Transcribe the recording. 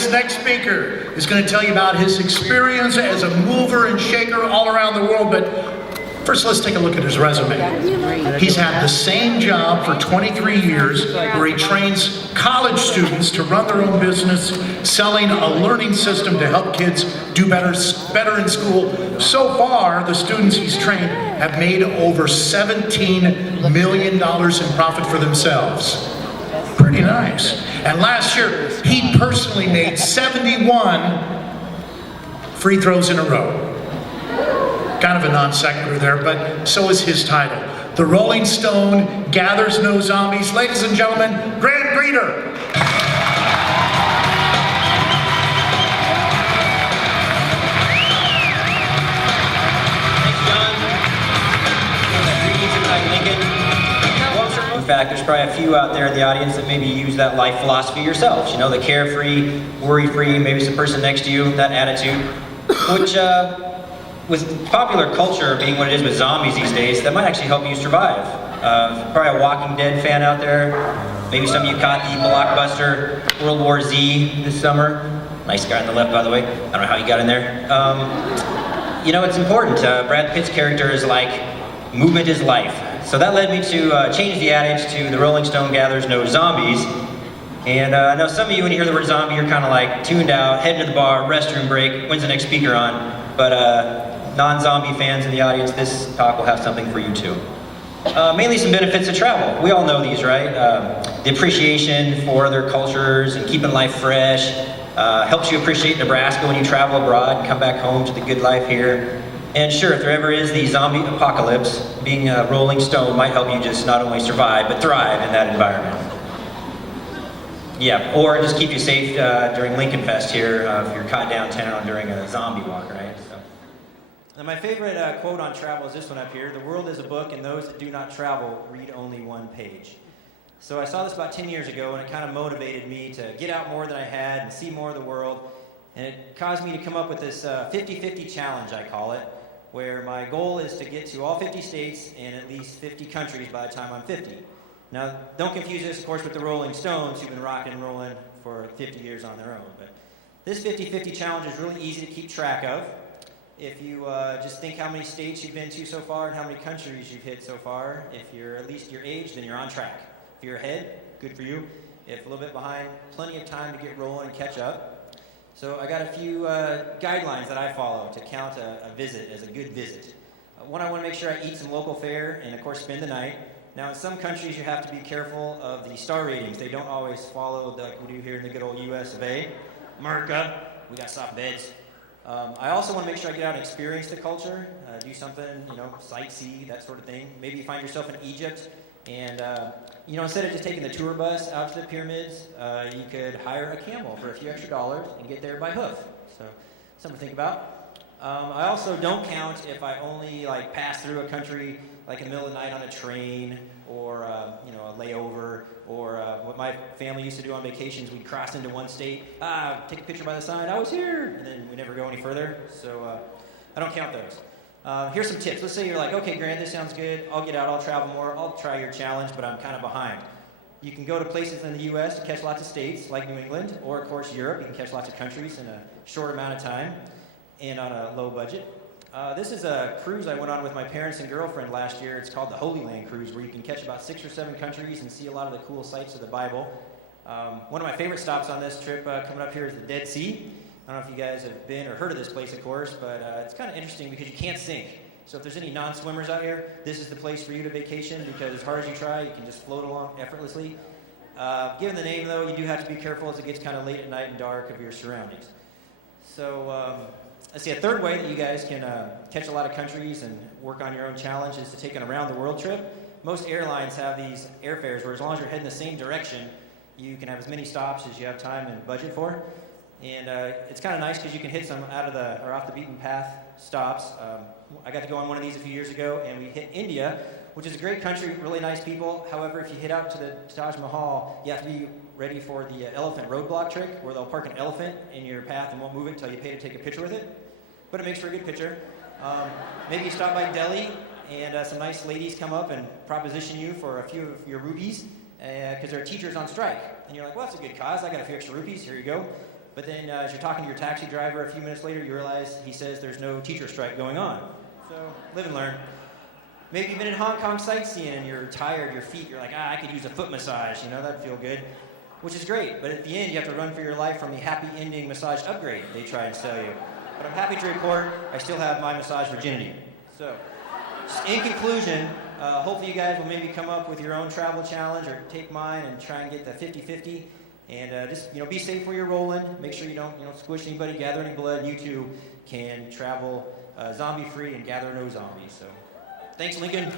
this next speaker is going to tell you about his experience as a mover and shaker all around the world, but first let's take a look at his resume. He's had the same job for 23 years where he trains college students to run their own business, selling a learning system to help kids do better in school. So far, the students he's trained have made over $17 million in profit for themselves. Pretty nice. And last year, he personally made 71 free throws in a row. Kind of a non sequitur there, but so is his title. The Rolling Stone gathers no zombies. Ladies and gentlemen, Greder. In fact, there's probably a few out there in the audience that maybe use that life philosophy yourselves. You know, the carefree, worry-free, maybe it's the person next to you, that attitude, which with popular culture being what it is with zombies these days, that might actually help you survive. Probably a Walking Dead fan out there. Maybe some of you caught the blockbuster World War Z this summer. Nice guy on the left, by the way. I don't know how you got in there. You know, it's important. Brad Pitt's character is like, movement is life. So that led me to change the adage to the Rolling Stone gathers no zombies. And I know some of you, when you hear the word zombie, you're kind of like tuned out, heading to the bar, restroom break, when's the next speaker on? But non-zombie fans in the audience, this talk will have something for you too. Mainly some benefits of travel. We all know these, right? The appreciation for other cultures and keeping life fresh. Helps you appreciate Nebraska when you travel abroad and come back home to the good life here. And sure, if there ever is the zombie apocalypse, being a Rolling Stone might help you just not only survive, but thrive in that environment. Yeah, or just keep you safe during Lincoln Fest here if you're caught downtown during a zombie walk, right? So. And my favorite quote on travel is this one up here: "The world is a book, and those that do not travel read only one page." So I saw this about 10 years ago, and it kind of motivated me to get out more than I had and see more of the world. And it caused me to come up with this 50-50 challenge, I call it, where my goal is to get to all 50 states and at least 50 countries by the time I'm 50. Now, don't confuse this, of course, with the Rolling Stones, who've been rocking and rolling for 50 years on their own. But this 50-50 challenge is really easy to keep track of. If you just think how many states you've been to so far and how many countries you've hit so far, if you're at least your age, then you're on track. If you're ahead, good for you. If a little bit behind, plenty of time to get rolling and catch up. So I got a few guidelines that I follow to count a visit as a good visit. One, I want to make sure I eat some local fare and, of course, spend the night. Now, in some countries, you have to be careful of the star ratings. They don't always follow like we do here in the good old U.S. of A. America, we got soft beds. I also want to make sure I get out and experience the culture, do something, sightsee, that sort of thing. Maybe you find yourself in Egypt, and instead of just taking the tour bus out to the pyramids, you could hire a camel for a few extra dollars and get there by hoof. So, something to think about. I also don't count if I only pass through a country in the middle of the night on a train, or a layover, or what my family used to do on vacations. We'd cross into one state, take a picture by the sign, I was here, and then we never go any further. So I don't count those. Here's some tips. Let's say you're like, okay, Grant, this sounds good. I'll get out, I'll travel more, I'll try your challenge, but I'm kind of behind. You can go to places in the U.S. to catch lots of states, like New England, or of course Europe. You can catch lots of countries in a short amount of time and on a low budget. This is a cruise I went on with my parents and girlfriend last year. It's called the Holy Land Cruise, where you can catch about 6 or 7 countries and see a lot of the cool sights of the Bible. One of my favorite stops on this trip coming up here is the Dead Sea. I don't know if you guys have been or heard of this place, of course, but it's kind of interesting because you can't sink. So if there's any non-swimmers out here, this is the place for you to vacation, because as hard as you try, you can just float along effortlessly. Given the name, though, you do have to be careful as it gets kind of late at night and dark of your surroundings. So let's see, a third way that you guys can catch a lot of countries and work on your own challenge is to take an around-the-world trip. Most airlines have these airfares where as long as you're heading the same direction, you can have as many stops as you have time and budget for. And it's kind of nice because you can hit some off the beaten path stops. I got to go on one of these a few years ago, and we hit India, which is a great country, really nice people. However, if you head out to the Taj Mahal, you have to be ready for the elephant roadblock trick, where they'll park an elephant in your path and won't move it until you pay to take a picture with it. But it makes for a good picture. Maybe you stop by Delhi, and some nice ladies come up and proposition you for a few of your rupees, because there are teachers on strike. And you're like, well, that's a good cause. I got a few extra rupees. Here you go. But then as you're talking to your taxi driver a few minutes later, you realize he says there's no teacher strike going on. So live and learn. Maybe you've been in Hong Kong sightseeing and you're tired, your feet, you're like, I could use a foot massage, that'd feel good. Which is great, but at the end you have to run for your life from the happy ending massage upgrade they try and sell you. But I'm happy to report I still have my massage virginity. So, in conclusion, hopefully you guys will maybe come up with your own travel challenge or take mine and try and get the 50-50. And just be safe where you're rolling. Make sure you don't squish anybody, gather any blood. You too can travel zombie-free and gather no zombies. So, thanks, Lincoln.